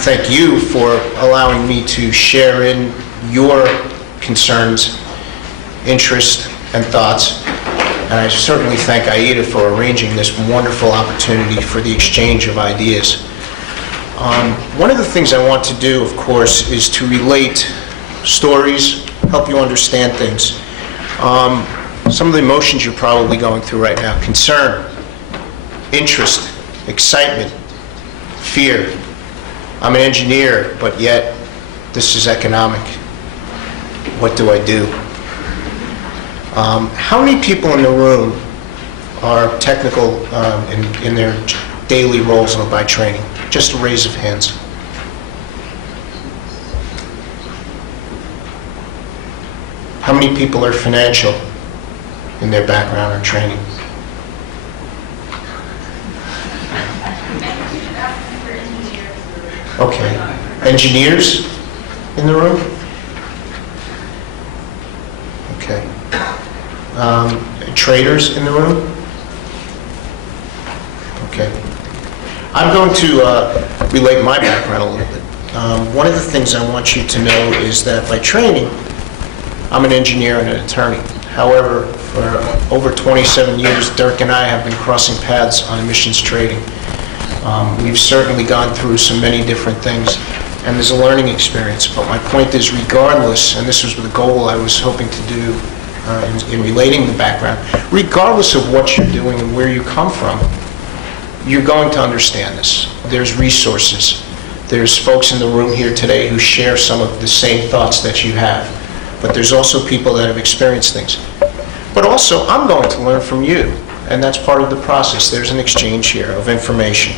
thank you for allowing me to share in your concerns, interests, and thoughts. And I certainly thank AIDA for arranging this wonderful opportunity for the exchange of ideas. One of the things I want to do, of course, is to relate stories, help you understand things. Some of the emotions you're probably going through right now: concern, interest, excitement, fear. I'm an engineer, but yet this is economic. What do I do? How many people in the room are technical in their daily roles or by training? Just a raise of hands. How many people are financial in their background or training? Okay. Engineers in the room? Okay. Traders in the room? Okay. I'm going to relate my background a little bit. One of the things I want you to know is that by training, I'm an engineer and an attorney. However, for over 27 years, Dirk and I have been crossing paths on emissions trading. We've certainly gone through so many different things, and there's a learning experience. But my point is, regardless, and this was the goal I was hoping to do in relating the background, regardless of what you're doing and where you come from, you're going to understand this. There's resources. There's folks in the room here today who share some of the same thoughts that you have. But there's also people that have experienced things. But also, I'm going to learn from you, and that's part of the process. There's an exchange here of information.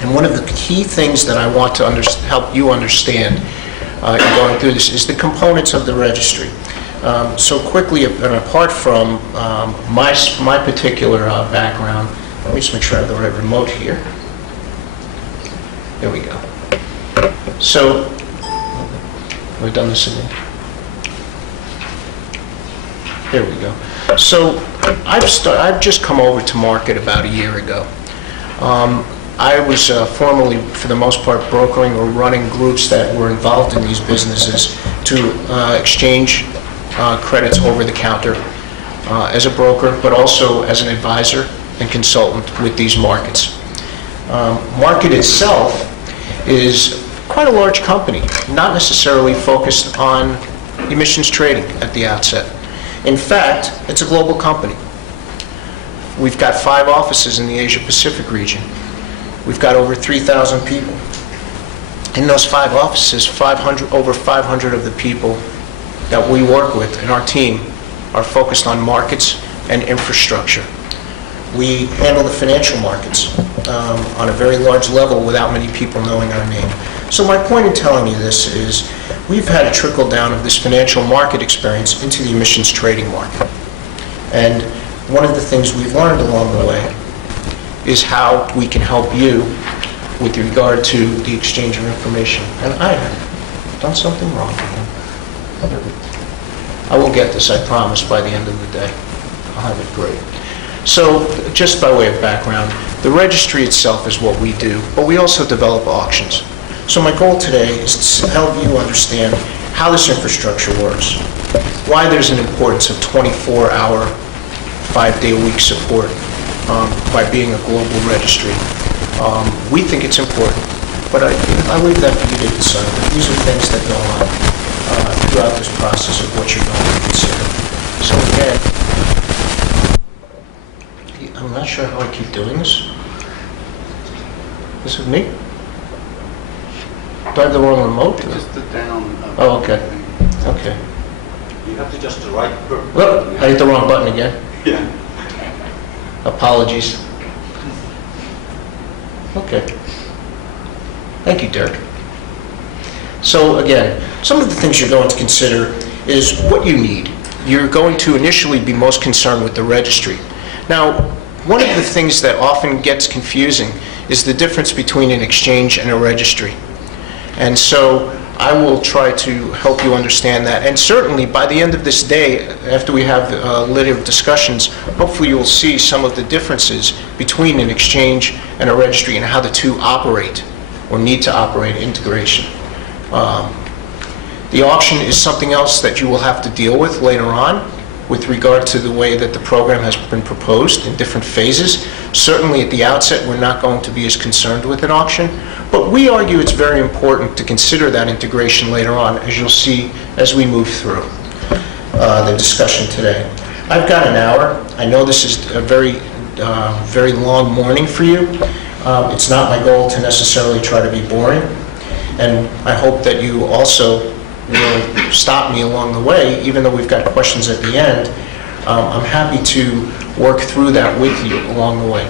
And one of the key things that I want to help you understand in going through this is the components of the registry. So quickly, and apart from my particular background, let me just make sure I have the right remote here. There we go. So, have I done this again? There we go. So, I've just come over to Markit about a year ago. I was formerly, for the most part, brokering or running groups that were involved in these businesses to exchange credits over the counter as a broker, but also as an advisor and consultant with these markets. Markit itself is quite a large company, not necessarily focused on emissions trading at the outset. In fact, it's a global company. We've got 5 offices in the Asia-Pacific region. We've got over 3,000 people. In those 5 offices, over 500 of the people that we work with in our team are focused on markets and infrastructure. We handle the financial markets on a very large level without many people knowing our name. So my point in telling you this is we've had a trickle down of this financial market experience into the emissions trading market. And one of the things we've learned along the way is how we can help you with regard to the exchange of information. And I have done something wrong here. I will get this, I promise, by the end of the day. I'll have it great. So, just by way of background, the registry itself is what we do, but we also develop auctions. So my goal today is to help you understand how this infrastructure works, why there's an importance of 24-hour, 5-day-a-week support by being a global registry. We think it's important, but I leave that for you to decide. These are things that go on throughout this process of what you're going to consider. So again, I'm not sure how I keep doing this. This is me? Do I have the wrong remote? Just the down. Oh, okay. Okay. You have to adjust the right. Look, I hit the wrong button again. Yeah. Apologies. Okay. Thank you, Dirk. So again, some of the things you're going to consider is what you need. You're going to initially be most concerned with the registry. Now, one of the things that often gets confusing is the difference between an exchange and a registry. And so I will try to help you understand that. And certainly by the end of this day, after we have a litany of discussions, hopefully you will see some of the differences between an exchange and a registry and how the two operate or need to operate integration. The auction is something else that you will have to deal with later on with regard to the way that the program has been proposed in different phases. Certainly at the outset, we're not going to be as concerned with an auction, but we argue it's very important to consider that integration later on, as you'll see as we move through the discussion today. I've got an hour. I know this is a very long morning for you. It's not my goal to necessarily try to be boring, and I hope that you also will stop me along the way, even though we've got questions at the end. I'm happy to work through that with you along the way.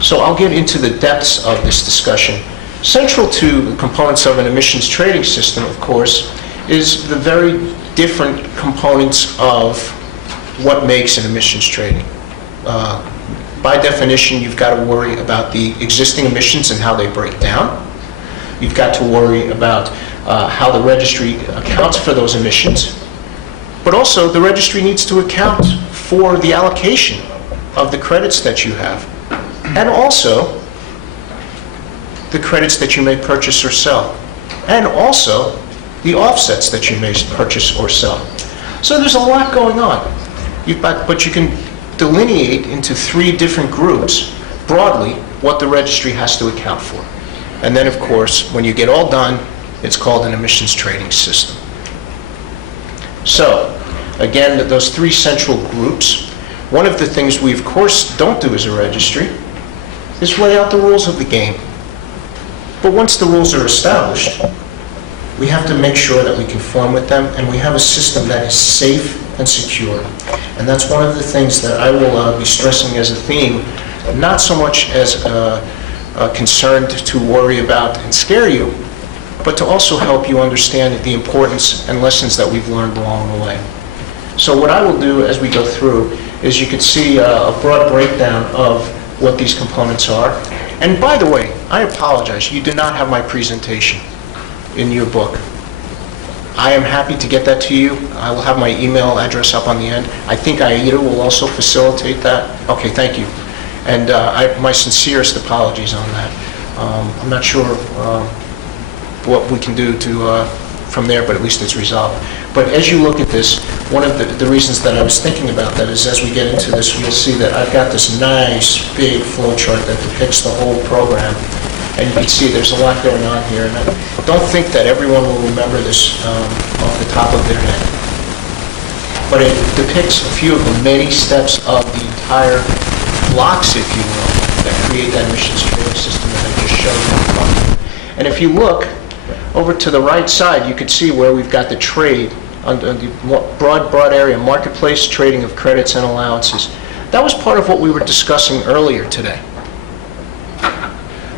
So I'll get into the depths of this discussion. Central to the components of an emissions trading system, of course, is the very different components of what makes an emissions trading. By definition, you've got to worry about the existing emissions and how they break down. You've got to worry about how the registry accounts for those emissions, but also the registry needs to account for the allocation of the credits that you have, and also the credits that you may purchase or sell, and also the offsets that you may purchase or sell. So there's a lot going on. But you can delineate into 3 different groups, broadly, what the registry has to account for. And then, of course, when you get all done, it's called an emissions trading system. So, again, those 3 central groups. One of the things we, of course, don't do as a registry is lay out the rules of the game. But once the rules are established, we have to make sure that we conform with them, and we have a system that is safe and secure. And that's one of the things that I will be stressing as a theme, not so much as concerned to worry about and scare you, but to also help you understand the importance and lessons that we've learned along the way. So what I will do as we go through is you can see a broad breakdown of what these components are. And by the way, I apologize, you do not have my presentation in your book. I am happy to get that to you. I will have my email address up on the end. I think Aida will also facilitate that. Okay, thank you. And my sincerest apologies on that. I'm not sure what we can do to from there, but at least it's resolved. But as you look at this, one of the reasons that I was thinking about that is as we get into this, you'll see that I've got this nice big flow chart that depicts the whole program. And you can see there's a lot going on here. And I don't think that everyone will remember this off the top of their head. But it depicts a few of the many steps of the entire blocks, if you will, that create that emissions trading system that I just showed you. And if you look over to the right side, you can see where we've got the trade under the broad area, marketplace trading of credits and allowances. That was part of what we were discussing earlier today.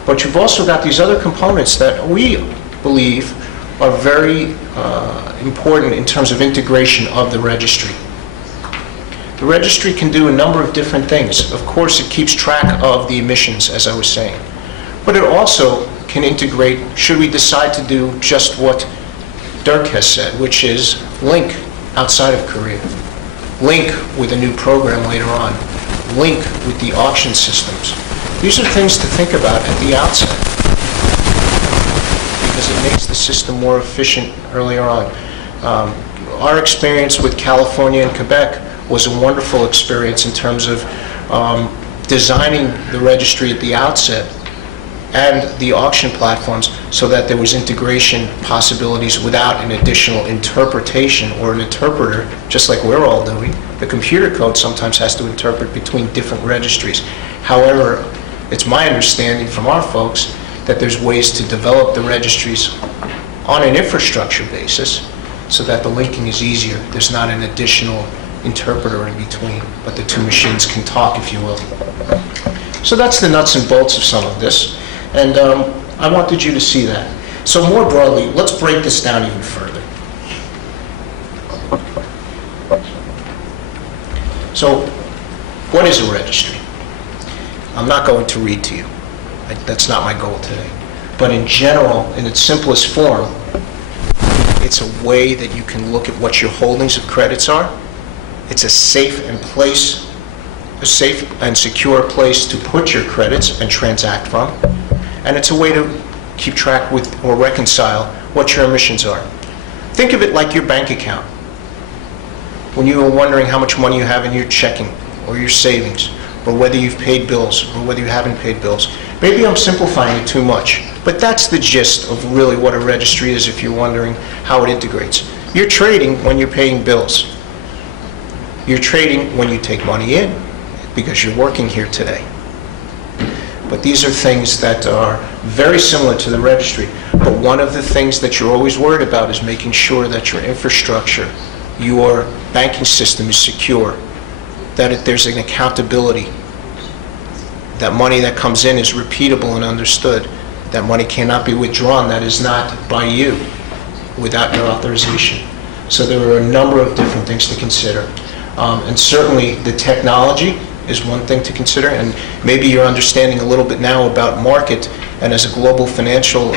But you've also got these other components that we believe are very important in terms of integration of the registry. The registry can do a number of different things. Of course, it keeps track of the emissions, as I was saying. But it also can integrate, should we decide to do just what Dirk has said, which is link outside of Korea, link with a new program later on, link with the auction systems. These are things to think about at the outset because it makes the system more efficient earlier on. Our experience with California and Quebec was a wonderful experience in terms of designing the registry at the outset and the auction platforms so that there was integration possibilities without an additional interpretation or an interpreter, just like we're all doing. The computer code sometimes has to interpret between different registries. However, it's my understanding from our folks that there's ways to develop the registries on an infrastructure basis so that the linking is easier. There's not an additional interpreter in between, but the 2 machines can talk, if you will. So that's the nuts and bolts of some of this. And I wanted you to see that. So more broadly, let's break this down even further. So what is a registry? I'm not going to read to you. That's not my goal today. But in general, in its simplest form, it's a way that you can look at what your holdings of credits are. It's a safe and secure place to put your credits and transact from. And it's a way to keep track with or reconcile what your emissions are. Think of it like your bank account. When you are wondering how much money you have in your checking or your savings, or whether you've paid bills or whether you haven't paid bills. Maybe I'm simplifying it too much, but that's the gist of really what a registry is if you're wondering how it integrates. You're trading when you're paying bills. You're trading when you take money in because you're working here today. But these are things that are very similar to the registry. But one of the things that you're always worried about is making sure that your infrastructure, your banking system is secure, that there's an accountability, that money that comes in is repeatable and understood, that money cannot be withdrawn that is not by you without your authorization. So there are a number of different things to consider. And certainly the technology is one thing to consider, and maybe you're understanding a little bit now about Markit and as a global financial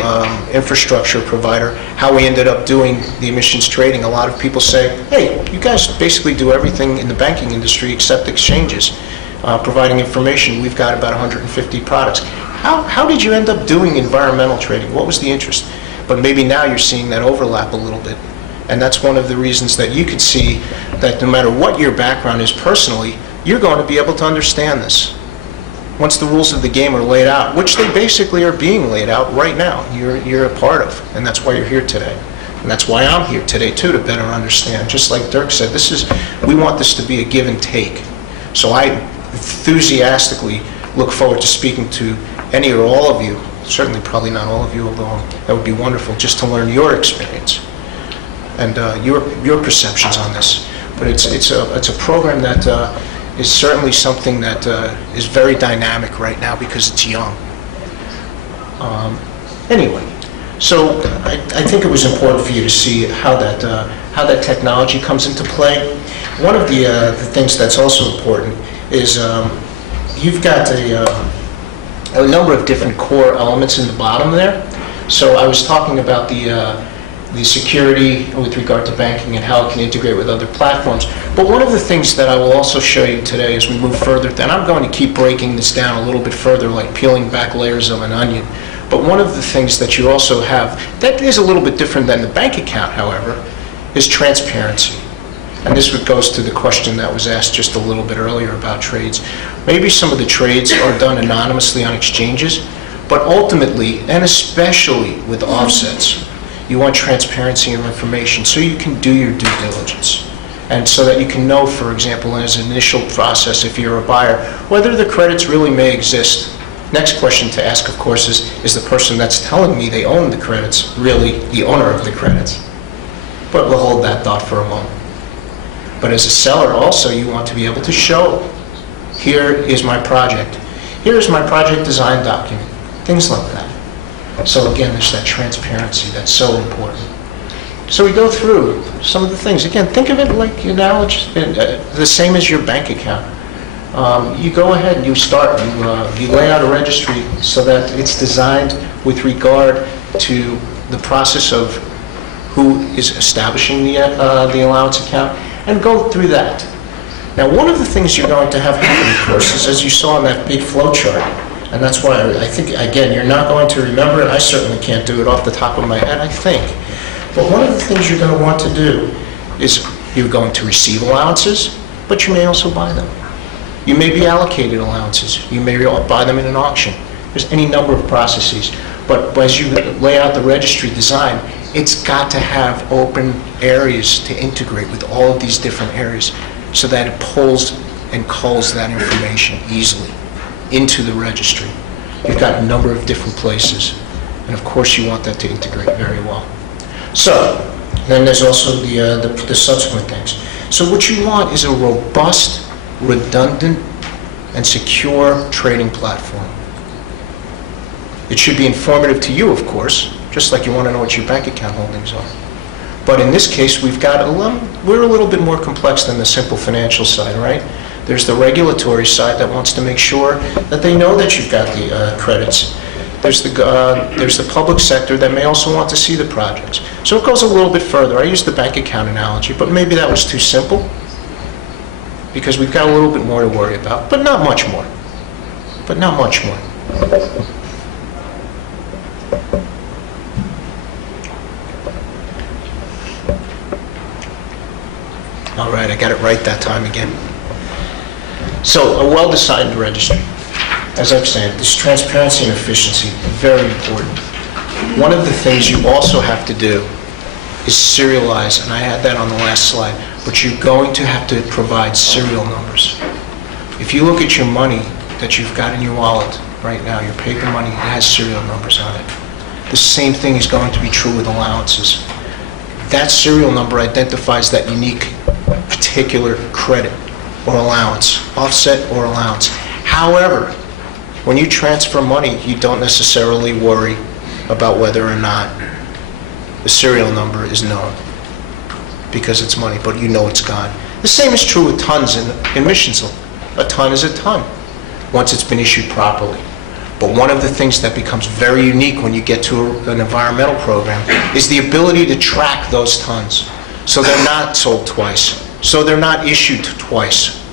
infrastructure provider, how we ended up doing the emissions trading. A lot of people say, hey, you guys basically do everything in the banking industry except exchanges, providing information. We've got about 150 products. How did you end up doing environmental trading? What was the interest? But maybe now you're seeing that overlap a little bit. And that's one of the reasons that you could see that no matter what your background is personally, you're going to be able to understand this. Once the rules of the game are laid out, which they basically are being laid out right now, you're a part of, and that's why you're here today. And that's why I'm here today too, to better understand. Just like Dirk said, we want this to be a give and take. So I enthusiastically look forward to speaking to any or all of you, certainly probably not all of you, although that would be wonderful, just to learn your experience and your perceptions on this. But it's a program that is certainly something that is very dynamic right now because it's young. Anyway, so I think it was important for you to see how that technology comes into play. One of the things that's also important is you've got a number of different core elements in the bottom there. So I was talking about the security with regard to banking and how it can integrate with other platforms. But one of the things that I will also show you today as we move further, and I'm going to keep breaking this down a little bit further, like peeling back layers of an onion. But one of the things that you also have that is a little bit different than the bank account, however, is transparency. And this goes to the question that was asked just a little bit earlier about trades. Maybe some of the trades are done anonymously on exchanges, but ultimately, and especially with offsets, you want transparency of information so you can do your due diligence. And so that you can know, for example, as an initial process, if you're a buyer, whether the credits really may exist. Next question to ask, of course, is the person that's telling me they own the credits really the owner of the credits? But we'll hold that thought for a moment. But as a seller also, you want to be able to show, here is my project. Here is my project design document. Things like that. So again, there's that transparency that's so important. So we go through some of the things. Again, think of it like the same as your bank account. You go ahead and you start, you lay out a registry so that it's designed with regard to the process of who is establishing the allowance account, and go through that. Now, one of the things you're going to have happen, of course, is as you saw in that big flow chart, and that's why I think, again, you're not going to remember it. I certainly can't do it off the top of my head, I think. But one of the things you're going to want to do is you're going to receive allowances, but you may also buy them. You may be allocated allowances. You may buy them in an auction. There's any number of processes. But as you lay out the registry design, it's got to have open areas to integrate with all of these different areas so that it pulls and culls that information easily into the registry. You've got a number of different places, and of course you want that to integrate very well. So, then there's also the subsequent things. So what you want is a robust, redundant, and secure trading platform. It should be informative to you, of course, just like you want to know what your bank account holdings are. But in this case, we're a little bit more complex than the simple financial side, right? There's the regulatory side that wants to make sure that they know that you've got the credits. There's the public sector that may also want to see the projects. So it goes a little bit further. I used the bank account analogy, but maybe that was too simple because we've got a little bit more to worry about, but not much more. But not much more. All right, I got it right that time again. So, a well-designed registry. As I'm saying, this transparency and efficiency, very important. One of the things you also have to do is serialize, and I had that on the last slide, but you're going to have to provide serial numbers. If you look at your money that you've got in your wallet right now, your paper money, it has serial numbers on it. The same thing is going to be true with allowances. That serial number identifies that unique particular credit or allowance, offset or allowance. However, when you transfer money, you don't necessarily worry about whether or not the serial number is known because it's money, but you know it's gone. The same is true with tons in emissions. A ton is a ton once it's been issued properly. But one of the things that becomes very unique when you get to an environmental program is the ability to track those tons. So they're not sold twice. So they're not issued twice.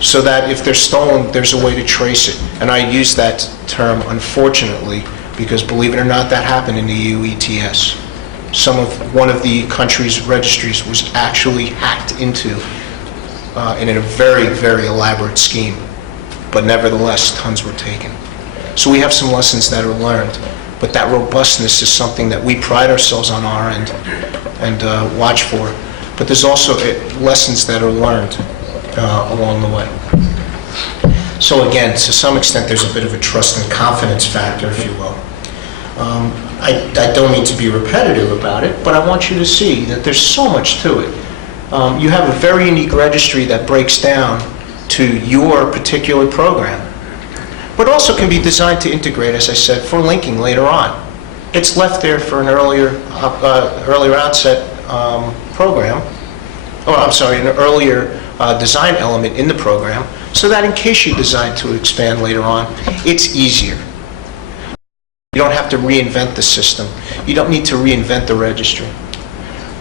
So that if they're stolen, there's a way to trace it. And I use that term, unfortunately, because believe it or not, that happened in the EU ETS. One of the country's registries was actually hacked into in a very, very elaborate scheme. But nevertheless, tons were taken. So we have some lessons that are learned. But that robustness is something that we pride ourselves on our end and watch for. But there's also lessons that are learned along the way. So again, to some extent, there's a bit of a trust and confidence factor, if you will. I don't mean to be repetitive about it, but I want you to see that there's so much to it. You have a very unique registry that breaks down to your particular program, but also can be designed to integrate, as I said, for linking later on. It's left there for an earlier outset program, an earlier design element in the program, so that in case you decide to expand later on, it's easier. You don't have to reinvent the system. You don't need to reinvent the registry.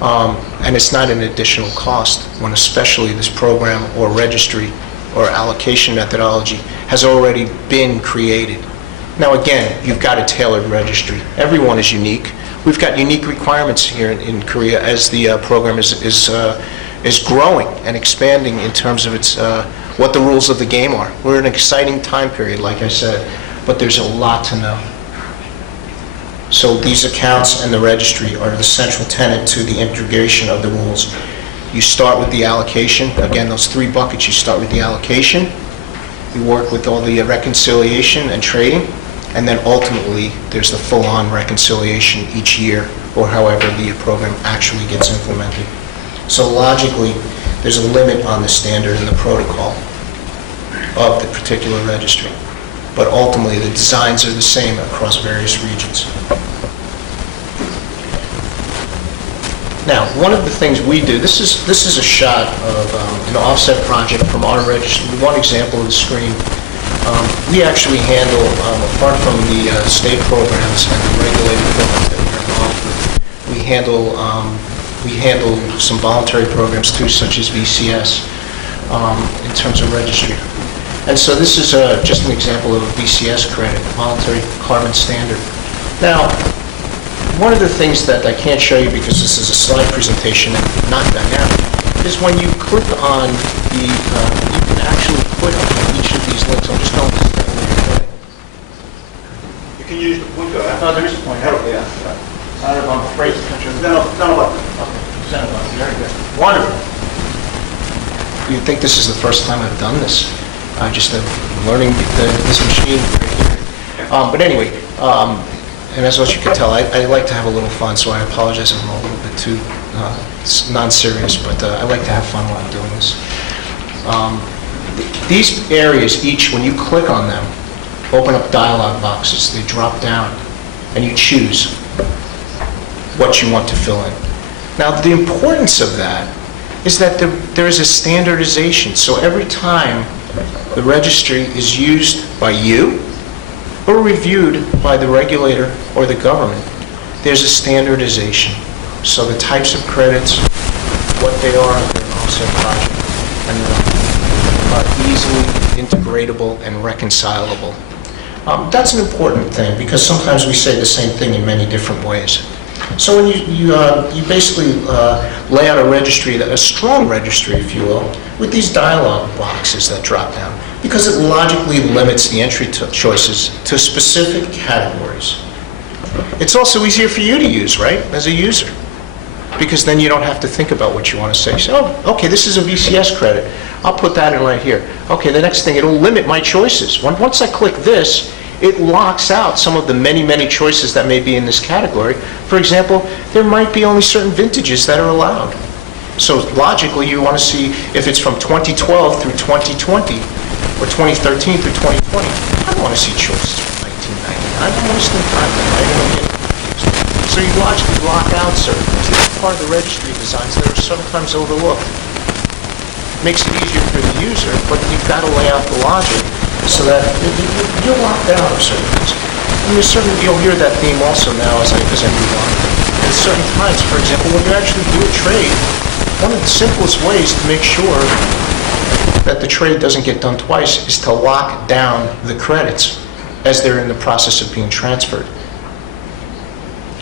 And it's not an additional cost when especially this program or registry or allocation methodology has already been created. Now again, you've got a tailored registry. Everyone is unique. We've got unique requirements here in Korea as the program is growing and expanding in terms of its what the rules of the game are. We're in an exciting time period, like I said, but there's a lot to know. So these accounts and the registry are the central tenet to the integration of the rules. You start with the allocation. Again, those three buckets, you start with the allocation, you work with all the reconciliation and trading, and then ultimately there's the full-on reconciliation each year or however the program actually gets implemented. So logically, there's a limit on the standard and the protocol of the particular registry. But ultimately, the designs are the same across various regions. Now, one of the things we do, this is a shot of an offset project from our registry. One example of the screen. We actually handle, apart from the state programs and the regulated programs that we're involved with, we handle some voluntary programs too, such as VCS, in terms of registry. And so this is just an example of a VCS credit, Voluntary Carbon Standard. Now, one of the things that I can't show you because this is a slide presentation and not dynamic, is when you click on the, you can actually click on each of these links. I'm just going to step away. You can use the pointer. Oh, there's a pointer. Yeah. I don't know if I'm afraid to touch it. No, button. Okay, center button, very good. Wonderful. You'd think this is the first time I've done this. I just am learning this machine right here. But anyway, and as you can tell, I like to have a little fun, so I apologize if I'm a little bit too non-serious, but I like to have fun while I'm doing this. These areas, each, when you click on them, open up dialog boxes. They drop down, and you choose what you want to fill in. Now, the importance of that is that there is a standardization. So every time the registry is used by you or reviewed by the regulator or the government, there's a standardization. So the types of credits, what they are, they're an offset project, and are easily integratable and reconcilable. That's an important thing because sometimes we say the same thing in many different ways. So when you basically lay out a registry, a strong registry, if you will, with these dialog boxes that drop down, because it logically limits the entry choices to specific categories. It's also easier for you to use, right, as a user, because then you don't have to think about what you want to say. So, oh, okay, this is a VCS credit. I'll put that in right here. Okay, the next thing, it'll limit my choices. Once I click this, it locks out some of the many, many choices that may be in this category. For example, there might be only certain vintages that are allowed. So logically, you want to see if it's from 2012 through 2020, or 2013 through 2020. I don't want to see choices from 1999. I don't want to spend time on that. I don't want to get confused. So you logically lock out certain things. That's part of the registry designs that are sometimes overlooked. Makes it easier for the user, but you've got to lay out the logic so that you're locked out of certain things. And you'll hear that theme also now as I move on. At certain times, for example, when you actually do a trade, one of the simplest ways to make sure that the trade doesn't get done twice is to lock down the credits as they're in the process of being transferred.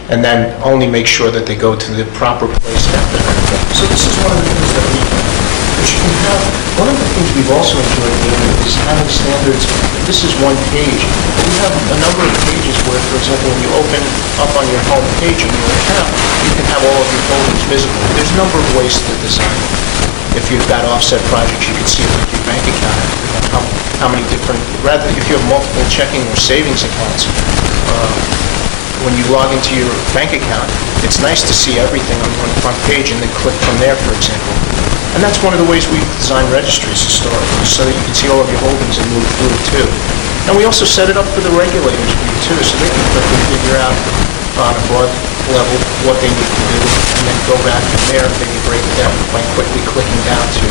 And then only make sure that they go to the proper place after that. So this is one of the things that you can have. One of the things we've also enjoyed doing is having standards. This is one page. But we have a number of pages where, for example, when you open up on your home page in your account, you can have all of your holdings visible. There's a number of ways to design it. If you've got offset projects, you can see like your bank account, how many different, rather if you have multiple checking or savings accounts, when you log into your bank account, it's nice to see everything on one front page and then click from there, for example. And that's one of the ways we've designed registries historically, so that you can see all of your holdings and move through too. And we also set it up for the regulators view too, so they can quickly figure out on a broad level what they need to do, and then go back from there and maybe break it down by quickly clicking down to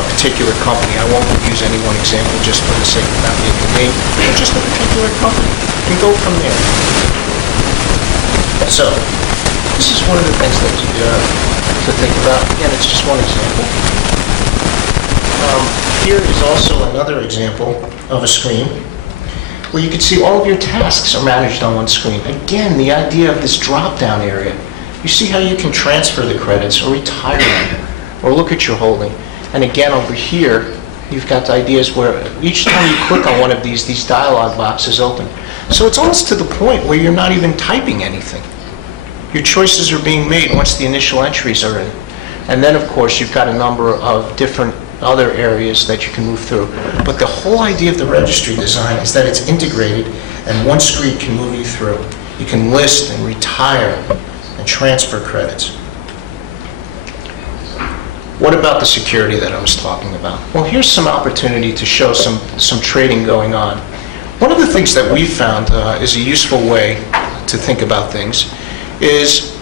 a particular company. I won't use any one example just for the sake of not being a name, but just a particular company, and go from there. So, this is one of the things that to think about. Again, it's just one example. Here is also another example of a screen where you can see all of your tasks are managed on one screen. Again, the idea of this drop-down area. You see how you can transfer the credits or retire them or look at your holding. And again, over here, you've got ideas where each time you click on one of these dialog boxes open. So it's almost to the point where you're not even typing anything. Your choices are being made once the initial entries are in. And then, of course, you've got a number of different other areas that you can move through. But the whole idea of the registry design is that it's integrated and one screen can move you through. You can list and retire and transfer credits. What about the security that I was talking about? Well, here's some opportunity to show some trading going on. One of the things that we've found is a useful way to think about things is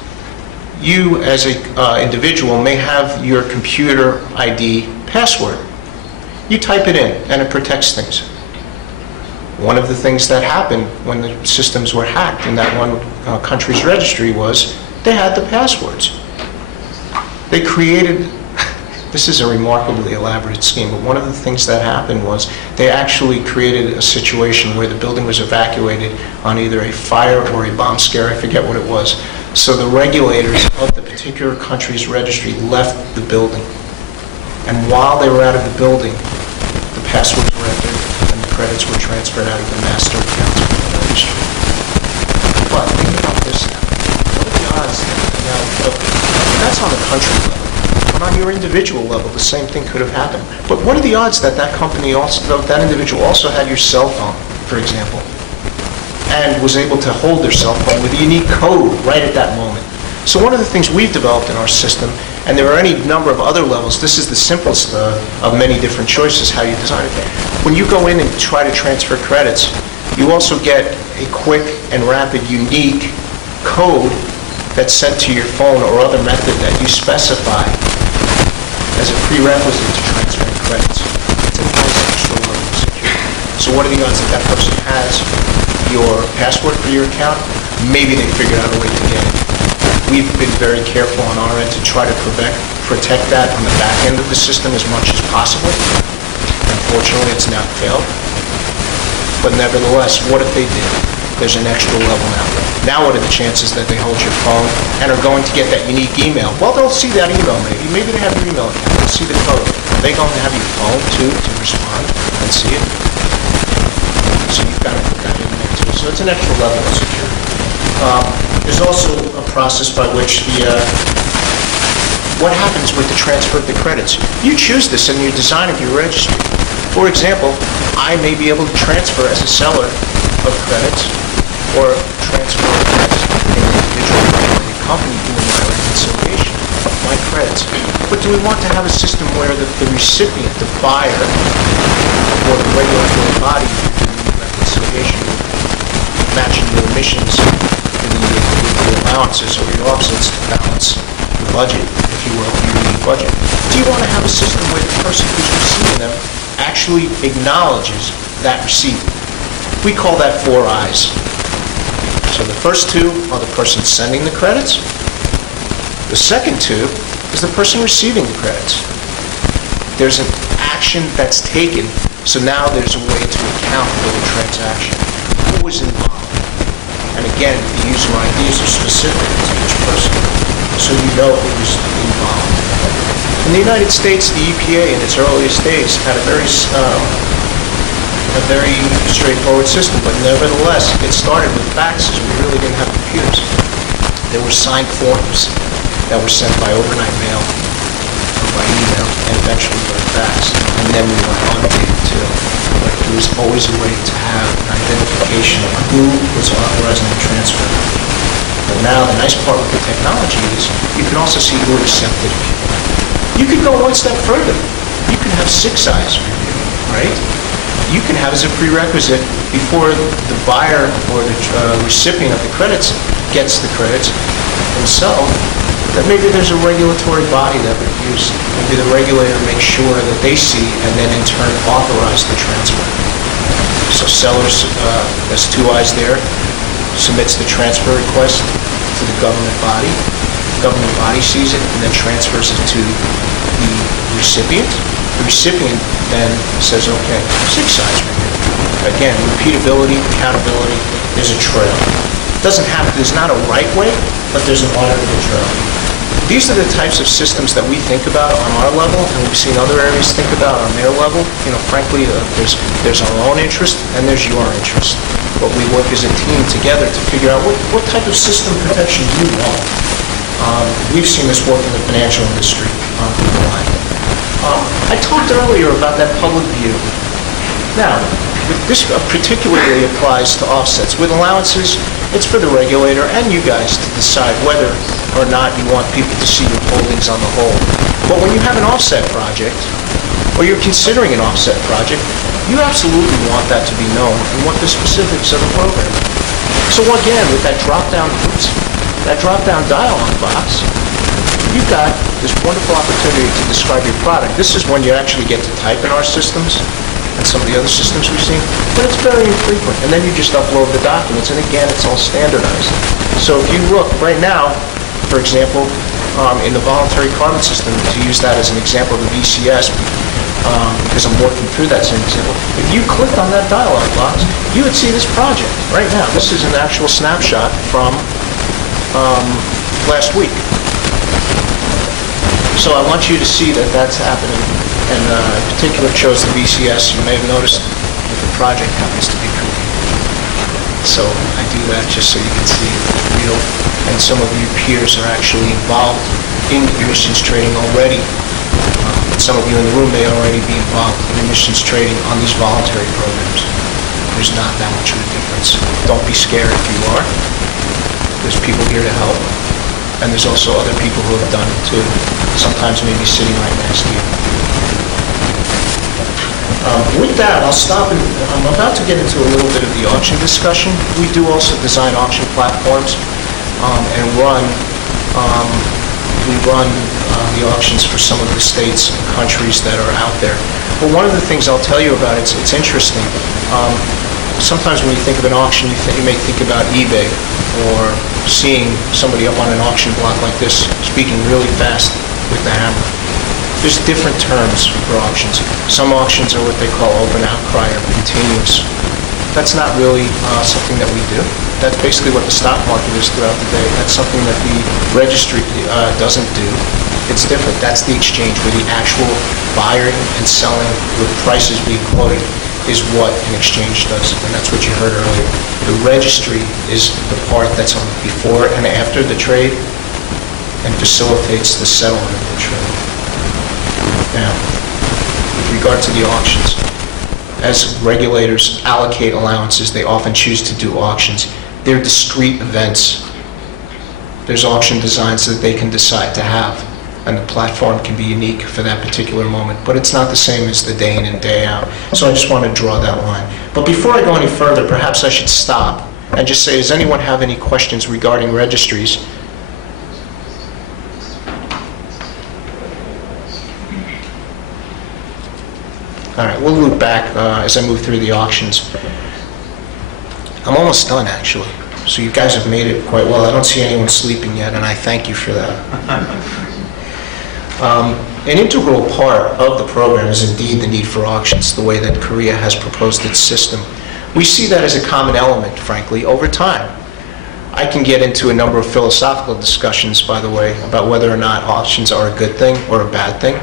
you as an individual may have your computer ID password. You type it in and it protects things. One of the things that happened when the systems were hacked in that one country's registry was they had the passwords. They created, this is a remarkably elaborate scheme, but one of the things that happened was they actually created a situation where the building was evacuated on either a fire or a bomb scare, I forget what it was. So the regulators of the particular country's registry left the building. And while they were out of the building, the passwords were entered and the credits were transferred out of the master accounts of the registry. But think about this now. What are the odds that that's on the country level. But on your individual level, the same thing could have happened. But what are the odds that that company also, that individual also had your cell phone, for example, and was able to hold their cell phone with a unique code right at that moment? So one of the things we've developed in our system, and there are any number of other levels, this is the simplest of many different choices how you design it. When you go in and try to transfer credits, you also get a quick and rapid, unique code that's sent to your phone or other method that you specify as a prerequisite to transferring credits. It's a nice extra level of security. So what are the odds that that person has your password for your account? Maybe they figured out a way to get it. We've been very careful on our end to try to protect that on the back end of the system as much as possible. Unfortunately, it's now failed. But nevertheless, what if they did? there's an extra level now. Now what are the chances that they hold your phone and are going to get that unique email? Well, they'll see that email maybe. Maybe they have your email account. They'll see the code. Are they going to have your phone too to respond and see it? So you've got to put that in there too. So it's an extra level of security. There's also a process by which what happens with the transfer of the credits. You choose this in your design of your registry. For example, I may be able to transfer as a seller of credits or transfer as an individual or a company doing my reconciliation of my credits. But do we want to have a system where the recipient, the buyer, or the regulatory body doing the reconciliation, matching the emissions with the allowances or your offsets to balance the budget, if you will, your unique budget? Do you want to have a system where the person who's receiving them actually acknowledges that receipt? We call that 4 I's. So the first 2 are the person sending the credits. The second 2 is the person receiving the credits. There's an action that's taken, so now there's a way to account for the transaction. Who was involved? And again, the user IDs are specific to each person, so you know who was involved. In the United States, the EPA in its earliest days had a very straightforward system, but nevertheless, it started with faxes. We really didn't have computers. There were signed forms that were sent by overnight mail or by email, and eventually by fax, and then we went automated too. But there was always a way to have an identification of who was authorizing the transfer. But now, the nice part with the technology is you can also see who accepted it. You could go one step further. You can have 6 I's review, right? You can have as a prerequisite before the buyer or the recipient of the credits gets the credits themselves, that maybe there's a regulatory body that reviews. Maybe the regulator makes sure that they see and then in turn authorize the transfer. So sellers, that's 2 I's there, submits the transfer request to the government body. The government body sees it and then transfers it to the recipient. The recipient then says, okay, 6 I's review. Again, repeatability, accountability, there's a trail. There's not a right way, but there's an auditable trail. These are the types of systems that we think about on our level, and we've seen other areas think about on their level. Frankly, there's our own interest and there's your interest. But we work as a team together to figure out what type of system protection you want. We've seen this work in the financial industry. I talked earlier about that public view. Now, this particularly applies to offsets. With allowances, it's for the regulator and you guys to decide whether or not you want people to see your holdings on the whole. But when you have an offset project, or you're considering an offset project, you absolutely want that to be known and what the specifics of the program are. So again, with that drop-down dialog box, you've got this wonderful opportunity to describe your product. This is when you actually get to type in our systems and some of the other systems we've seen, but it's very infrequent. And then you just upload the documents, and again, it's all standardized. So if you look right now, for example, in the voluntary carbon system, to use that as an example of the VCS, because I'm working through that same example, if you clicked on that dialog box, you would see this project right now. This is an actual snapshot from last week. So I want you to see that that's happening, and in particular it shows the VCS. You may have noticed that the project happens to be Kruger. So I do that just so you can see it's real, and some of your peers are actually involved in emissions trading already. Some of you in the room may already be involved in emissions trading on these voluntary programs. There's not that much of a difference. Don't be scared if you are. There's people here to help. And there's also other people who have done it too, sometimes maybe sitting right next to you. With that, I'll stop, and I'm about to get into a little bit of the auction discussion. We do also design auction platforms and we run the auctions for some of the states and countries that are out there. But one of the things I'll tell you about, it's interesting. Sometimes when you think of an auction, you may think about eBay or seeing somebody up on an auction block like this speaking really fast with the hammer. There's different terms for auctions. Some auctions are what they call open outcry or continuous. That's not really something that we do. That's basically what the stock market is throughout the day. That's something that the registry doesn't do. It's different. That's the exchange where the actual buying and selling with prices being quoted is what an exchange does, and that's what you heard earlier. The registry is the part that's on before and after the trade and facilitates the settlement of the trade. Now, with regard to the auctions, as regulators allocate allowances, they often choose to do auctions. They're discrete events. There's auction designs that they can decide to have, and the platform can be unique for that particular moment, but it's not the same as the day in and day out. So I just want to draw that line. But before I go any further, perhaps I should stop and just say, does anyone have any questions regarding registries? All right, we'll loop back as I move through the auctions. I'm almost done, actually. So you guys have made it quite well. I don't see anyone sleeping yet, and I thank you for that. An integral part of the program is indeed the need for auctions, the way that Korea has proposed its system. We see that as a common element, frankly, over time. I can get into a number of philosophical discussions, by the way, about whether or not auctions are a good thing or a bad thing.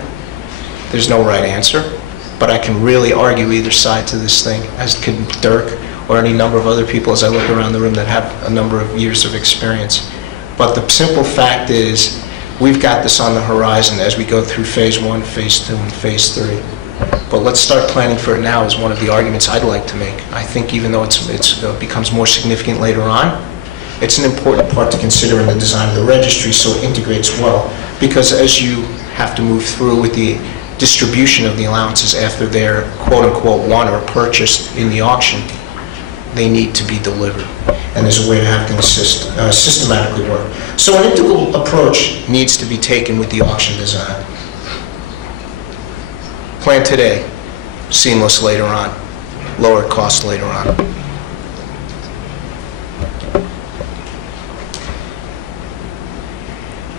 There's no right answer, but I can really argue either side to this thing, as can Dirk or any number of other people as I look around the room that have a number of years of experience. But the simple fact is, we've got this on the horizon as we go through phase 1, phase 2, and phase 3. But let's start planning for it now is one of the arguments I'd like to make. I think even though it becomes more significant later on, it's an important part to consider in the design of the registry so it integrates well. Because as you have to move through with the distribution of the allowances after they're quote-unquote won or purchased in the auction, they need to be delivered. And there's a way to have things systematically work. So an integral approach needs to be taken with the auction design. Plan today, seamless later on, lower cost later on.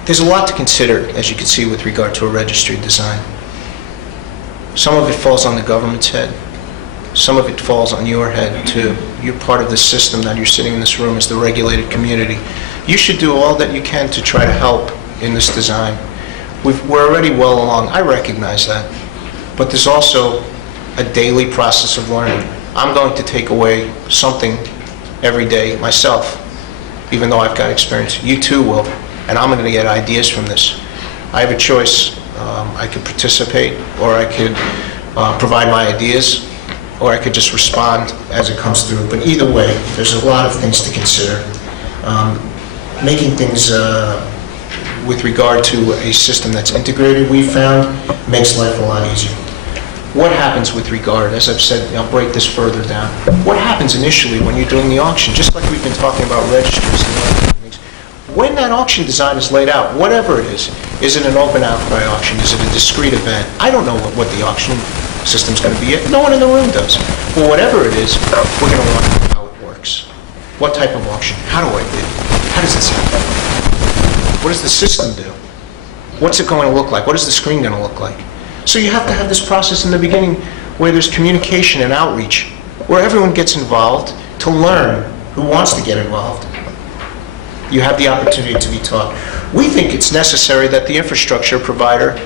There's a lot to consider, as you can see, with regard to a registry design. Some of it falls on the government's head. Some of it falls on your head, too. You're part of the system that you're sitting in this room as the regulated community. You should do all that you can to try to help in this design. We're already well along. I recognize that. But there's also a daily process of learning. I'm going to take away something every day myself, even though I've got experience. You too will. And I'm going to get ideas from this. I have a choice. I could participate, or I could provide my ideas, or I could just respond as it comes through. But either way, there's a lot of things to consider. Making things with regard to a system that's integrated, we found, makes life a lot easier. What happens with regard, as I've said, I'll break this further down. What happens initially when you're doing the auction, just like we've been talking about registers and other things? When that auction design is laid out, whatever it is it an open outcry auction? Is it a discrete event? I don't know what the auction system's going to be. No one in the room does. Well, whatever it is, we're going to want to know how it works. What type of auction? How do I bid? How does this happen? What does the system do? What's it going to look like? What is the screen going to look like? So you have to have this process in the beginning where there's communication and outreach, where everyone gets involved to learn who wants to get involved. You have the opportunity to be taught. We think it's necessary that the infrastructure provider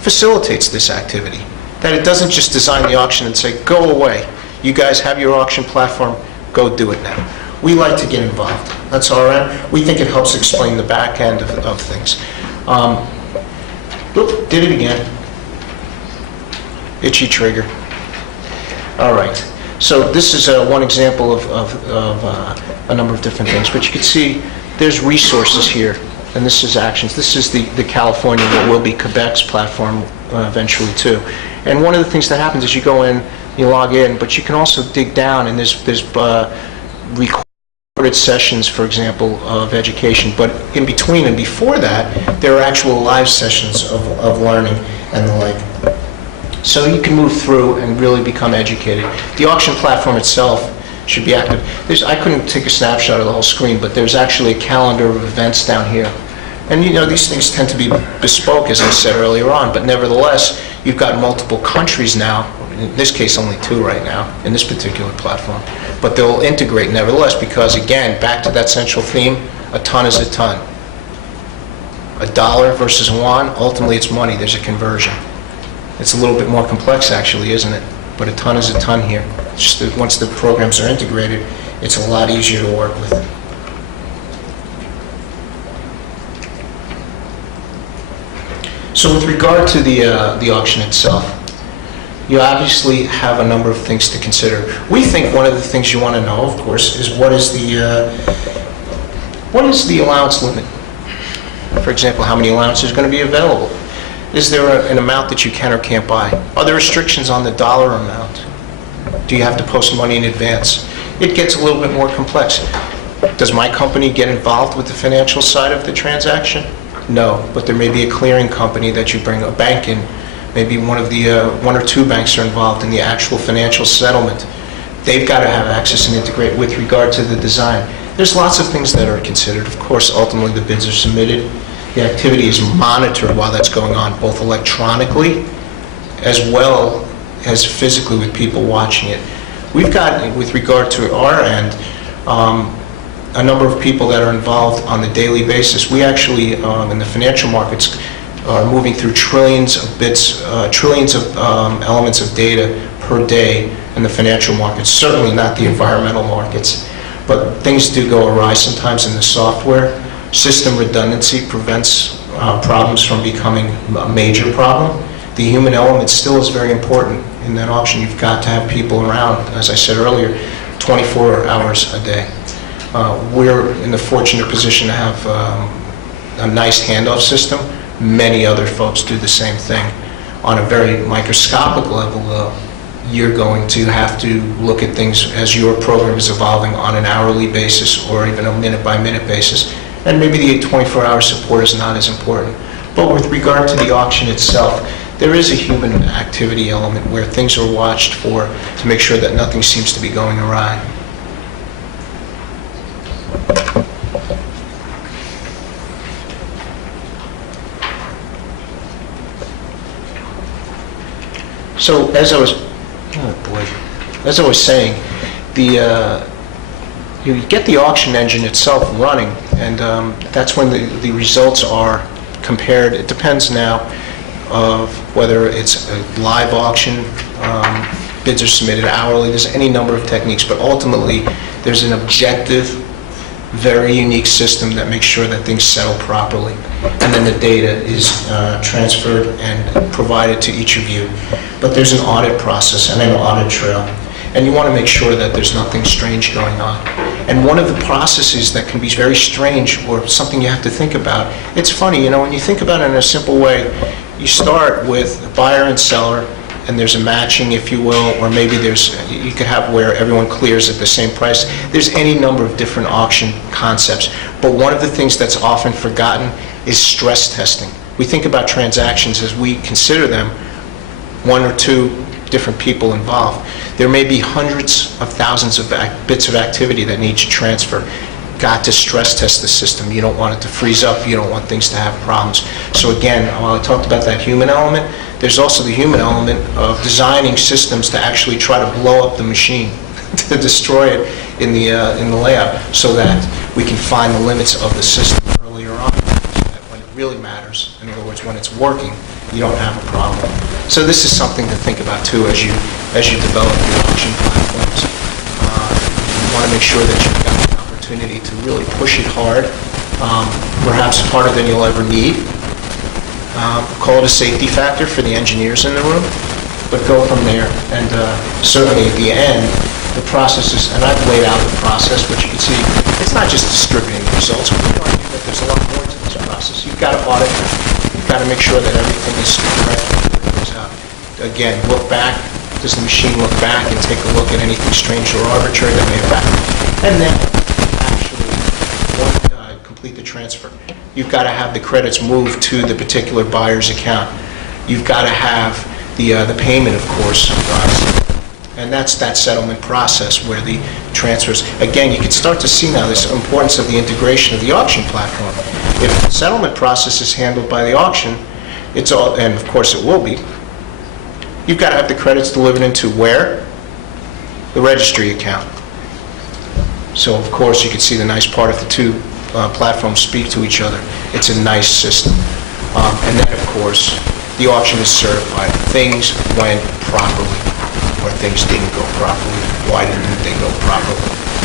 facilitates this activity, that it doesn't just design the auction and say, go away. You guys have your auction platform, go do it now. We like to get involved. That's all right. We think it helps explain the back end of things. Oop, did it again. Itchy trigger. All right. So this is one example of a number of different things, but you can see there's resources here, and this is actions. This is the California, what will be Quebec's platform eventually too. And one of the things that happens is you go in, you log in, but you can also dig down, and there's recorded sessions, for example, of education. But in between and before that, there are actual live sessions of learning and the like. So you can move through and really become educated. The auction platform itself should be active. I couldn't take a snapshot of the whole screen, but there's actually a calendar of events down here. And you know, these things tend to be bespoke, as I said earlier on, but nevertheless, you've got multiple countries now in this case, only 2 right now, in this particular platform. But they'll integrate nevertheless, because again, back to that central theme, a ton is a ton. A dollar versus won, ultimately it's money, there's a conversion. It's a little bit more complex actually, isn't it? But a ton is a ton here. It's just that once the programs are integrated, it's a lot easier to work with. So with regard to the auction itself, you obviously have a number of things to consider. We think one of the things you want to know, of course, is what is the allowance limit? For example, how many allowances are going to be available? Is there an amount that you can or can't buy? Are there restrictions on the dollar amount? Do you have to post money in advance? It gets a little bit more complex. Does my company get involved with the financial side of the transaction? No, but there may be a clearing company that you bring a bank in. Maybe one or two banks are involved in the actual financial settlement. They've got to have access and integrate with regard to the design. There's lots of things that are considered. Of course, ultimately the bids are submitted. The activity is monitored while that's going on, both electronically as well as physically with people watching it. We've got, with regard to our end, a number of people that are involved on a daily basis. We actually, in the financial markets, are moving through trillions of bits, trillions of elements of data per day in the financial markets, certainly not the environmental markets. But things do go awry sometimes in the software. System redundancy prevents problems from becoming a major problem. The human element still is very important in that auction. You've got to have people around, as I said earlier, 24 hours a day. We're in the fortunate position to have a nice handoff system. Many other folks do the same thing. On a very microscopic level, though, you're going to have to look at things as your program is evolving on an hourly basis or even a minute-by-minute basis. And maybe the 24-hour support is not as important. But with regard to the auction itself, there is a human activity element where things are watched for to make sure that nothing seems to be going awry. So as I was saying, you get the auction engine itself running, and that's when the results are compared. It depends now of whether it's a live auction, bids are submitted hourly, there's any number of techniques, but ultimately there's an objective, very unique system that makes sure that things settle properly. And then the data is transferred and provided to each of you. But there's an audit process and an audit trail. And you want to make sure that there's nothing strange going on. And one of the processes that can be very strange or something you have to think about, it's funny, when you think about it in a simple way, you start with a buyer and seller, and there's a matching, if you will, or maybe you could have where everyone clears at the same price. There's any number of different auction concepts. But one of the things that's often forgotten is stress testing. We think about transactions as we consider them, 1 or 2 different people involved. There may be hundreds of thousands of bits of activity that need to transfer. Got to stress test the system. You don't want it to freeze up. You don't want things to have problems. So again, while I talked about that human element, there's also the human element of designing systems to actually try to blow up the machine, to destroy it in the layout, so that we can find the limits of the system earlier on, so that when it really matters, in other words, when it's working, you don't have a problem. So this is something to think about too as you develop your auction platforms. You want to make sure that you've got the opportunity to really push it hard, perhaps harder than you'll ever need. Call it a safety factor for the engineers in the room, but go from there. And certainly at the end, the process is, and I've laid out the process, but you can see it's not just distributing the results. We can argue that there's a lot more to this process. You've got to audit, you've got to make sure that everything is correct before it goes out. Again, look back. Does the machine look back and take a look at anything strange or arbitrary that may have happened? And then actually complete the transfer. You've got to have the credits moved to the particular buyer's account. You've got to have the payment, of course, and that's that settlement process where the transfers. Again, you can start to see now this importance of the integration of the auction platform. If the settlement process is handled by the auction, it's all, and of course it will be, you've got to have the credits delivered into where? The registry account. So of course, you can see the nice part if the two platforms speak to each other. It's a nice system. And then, of course, the auction is certified. Things went properly, or things didn't go properly. Why didn't they go properly?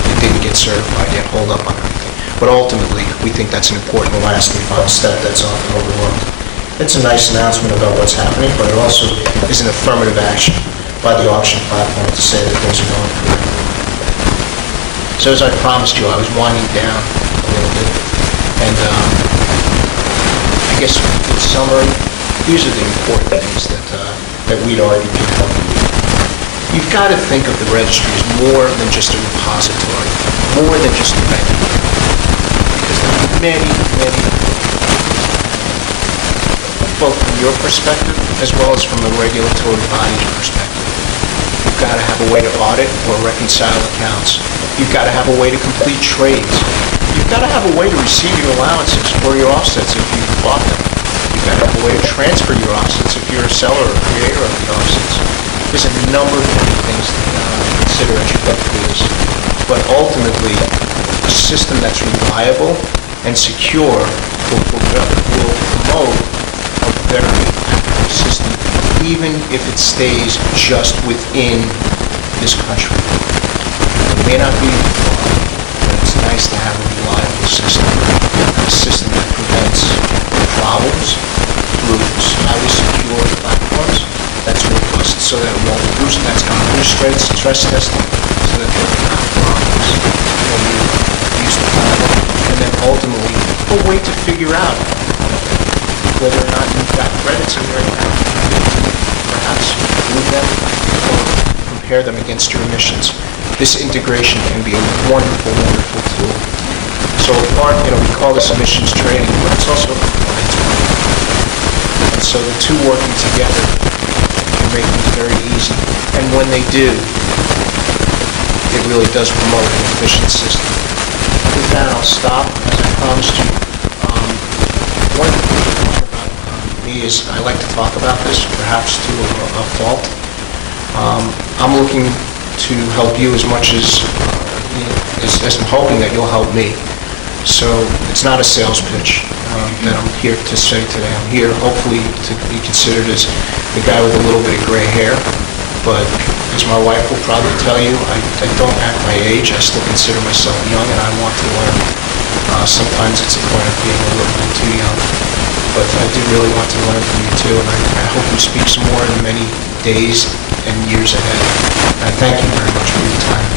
It didn't get certified yet, hold up on everything. But ultimately, we think that's an important last and final step that's often overlooked. It's a nice announcement about what's happening, but it also is an affirmative action by the auction platform to say that things are going correctly. So as I promised you, I was winding down a little bit, and I guess in summary, these are the important things that we'd argue can help you. You've got to think of the registry as more than just a repository, more than just a venue. Because there are many, both from your perspective as well as from the regulatory body's perspective. You've got to have a way to audit or reconcile accounts. You've got to have a way to complete trades. You've got to have a way to receive your allowances or your offsets if you bought them. You've got to have a way to transfer your offsets if you're a seller or creator of the offsets. There's a number of different things to consider as you go through this. But ultimately, a system that's reliable and secure will promote a very active system, even if it stays just within this country. It may not be far, but it's nice to have a reliable system, a system that prevents problems through highly secure platforms, that's robust so that it won't boost, that's gone through stress testing so that there are not problems when you use the platform. And then ultimately, a way to figure out whether or not you've got credits in your account. Perhaps move them or compare them against your emissions. This integration can be a wonderful, wonderful tool. So we call this emissions trading, but it's also a compliance model. And so the two working together can make things very easy. And when they do, it really does promote an efficient system. With that, I'll stop. As I promised you, one of the things about me is I like to talk about this, perhaps to a fault. I'm looking to help you as much as I'm hoping that you'll help me. So it's not a sales pitch that I'm here to say today. I'm here hopefully to be considered as the guy with a little bit of gray hair, but as my wife will probably tell you, I don't act my age. I still consider myself young and I want to learn. Sometimes it's a point of being a little bit too young, but I do really want to learn from you too, and I hope we speak some more in many days and years ahead. And I thank you very much for your time.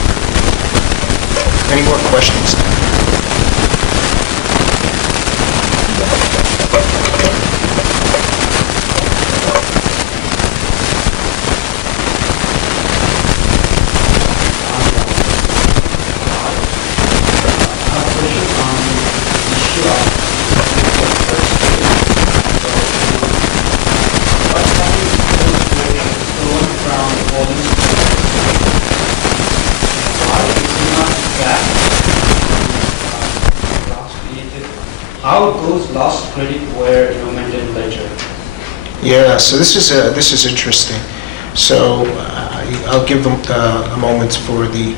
Any more questions? How those lost credit were maintained ledger? Yeah, so this is interesting. So I'll give them a moment for the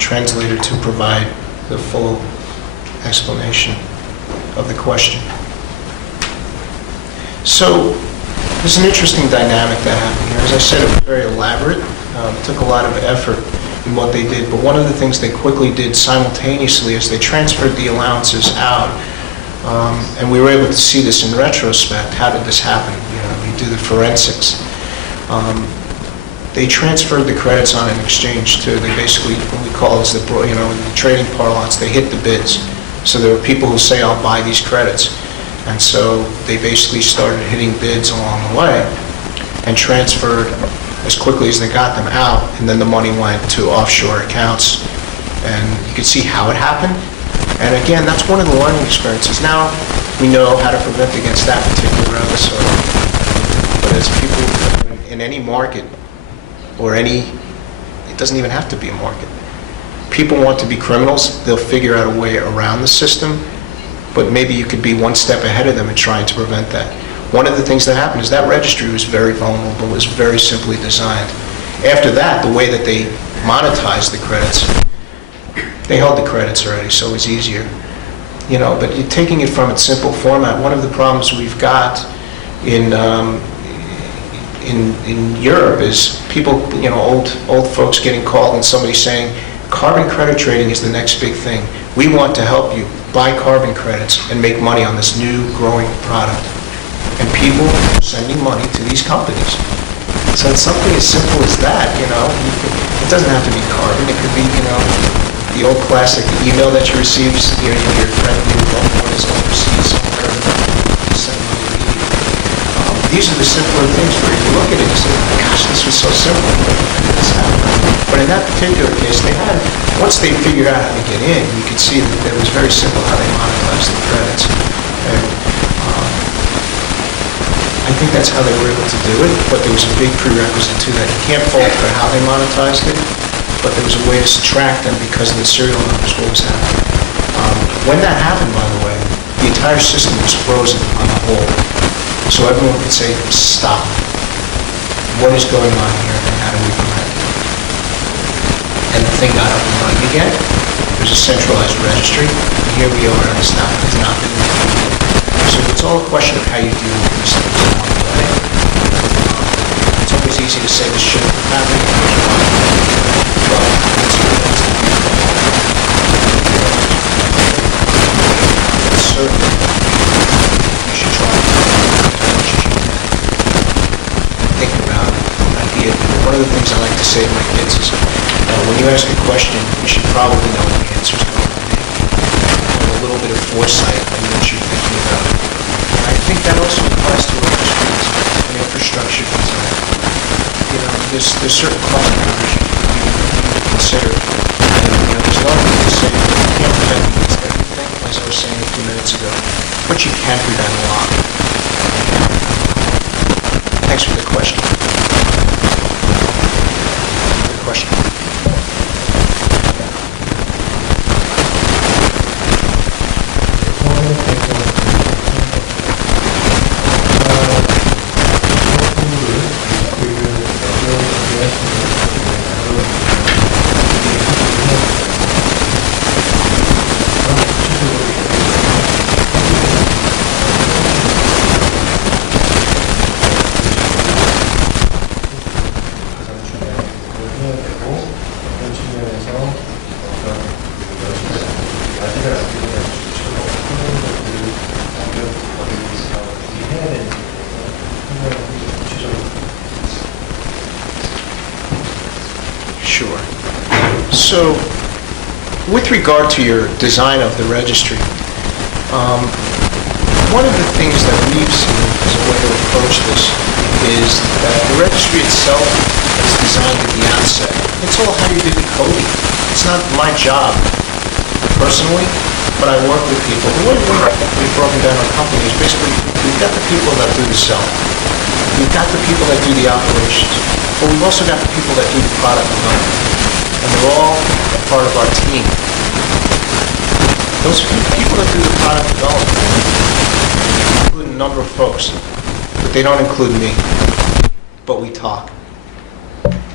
translator to provide the full explanation of the question. So there's an interesting dynamic that happened here. As I said, it was very elaborate. It took a lot of effort in what they did, but one of the things they quickly did simultaneously is they transferred the allowances out. And we were able to see this in retrospect. How did this happen? You do the forensics. They transferred the credits on an exchange too. They basically, what we call is in the trading parlance, they hit the bids. So there were people who say, I'll buy these credits. And so they basically started hitting bids along the way and transferred as quickly as they got them out, and then the money went to offshore accounts. And you could see how it happened. And again, that's one of the learning experiences. Now we know how to prevent against that particular episode. But as people in any market, or it doesn't even have to be a market. People want to be criminals, they'll figure out a way around the system, but maybe you could be one step ahead of them in trying to prevent that. one of the things that happened is that registry was very vulnerable, was very simply designed. After that, the way that they monetized the credits, they held the credits already, so it was easier. You know, but you're taking it from its simple format. One of the problems we've got in Europe is people, you know, old folks getting called and somebody saying, carbon credit trading is the next big thing. We want to help you buy carbon credits and make money on this new growing product. And people sending money to these companies. So it's something as simple as that, you know. It doesn't have to be carbon. It could be, you know, the old classic email that you receive, you know, your friend, your loved one is overseas somewhere, and you send money immediately. These are the simpler things where you look at it and say, gosh, this was so simple. This happened. But in that particular case, they had, once they figured out how to get in, you could see that it was very simple how they monetized the credits. And I think that's how they were able to do it, but there was a big prerequisite to that. You can't fault for how they monetized it, but there was a way to subtract them because of the serial numbers, what was happening. When that happened, by the way, the entire system was frozen on the whole. So everyone could say, stop. What is going on here and how do we correct it? And the thing got up and running again. There's a centralized registry. And here we are, and it's not been reviewed. So it's all a question of how you deal with these things along the way. It's always easy to say this shouldn't have happened. Well, it's certainly you should try to do as much as you can. Think about an idea. One of the things I like to say to my kids is, when you ask a question, you should probably know what the answer is going to be. Have a little bit of foresight in what you're thinking about. And I think that also applies to industries and infrastructure design. You know, there's certain cost factors you consider. And, you know, there's no way to say you can't prevent against everything, as I was saying a few minutes ago, but you can prevent a lot. Thanks for the question. Good question. Sure. So, with regard to your design of the registry, one of the things that we've seen as a way to approach this is that the registry itself is designed at the outset. It's all how you do the coding. It's not my job personally, but I work with people. The way we've broken down our company is basically we've got the people that do the selling. We've got the people that do the operations. But we've also got the people that do the product development. And they're all a part of our team. Those people that do the product development include a number of folks, but they don't include me. But we talk.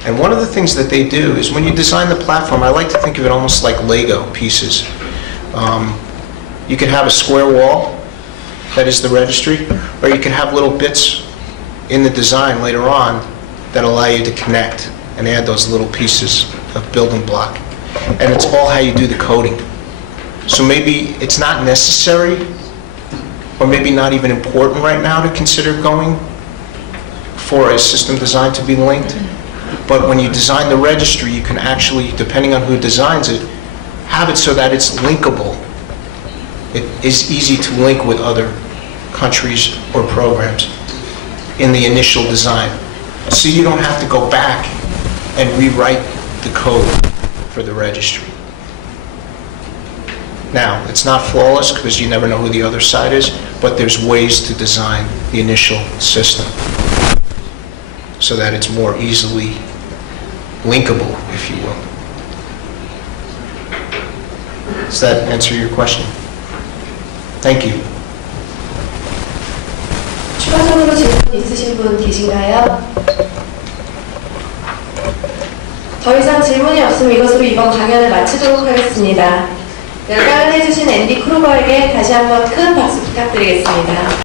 And one of the things that they do is when you design the platform, I like to think of it almost like Lego pieces. You could have a square wall, that is the registry, or you could have little bits in the design later on that allow you to connect and add those little pieces of building block. And it's all how you do the coding. So maybe it's not necessary, or maybe not even important right now to consider going for a system design to be linked. But when you design the registry, you can actually, depending on who designs it, have it so that it's linkable. It is easy to link with other countries or programs in the initial design. So you don't have to go back and rewrite the code for the registry. Now, it's not flawless because you never know who the other side is, but there's ways to design the initial system so that it's more easily linkable, if you will. Does that answer your question? Thank you. 추가적으로 질문 있으신 분 계신가요? 더 이상 질문이 없으면 이것으로 이번 강연을 마치도록 하겠습니다. 열강을 해주신 앤디 크루거에게 다시 한번 큰 박수 부탁드리겠습니다.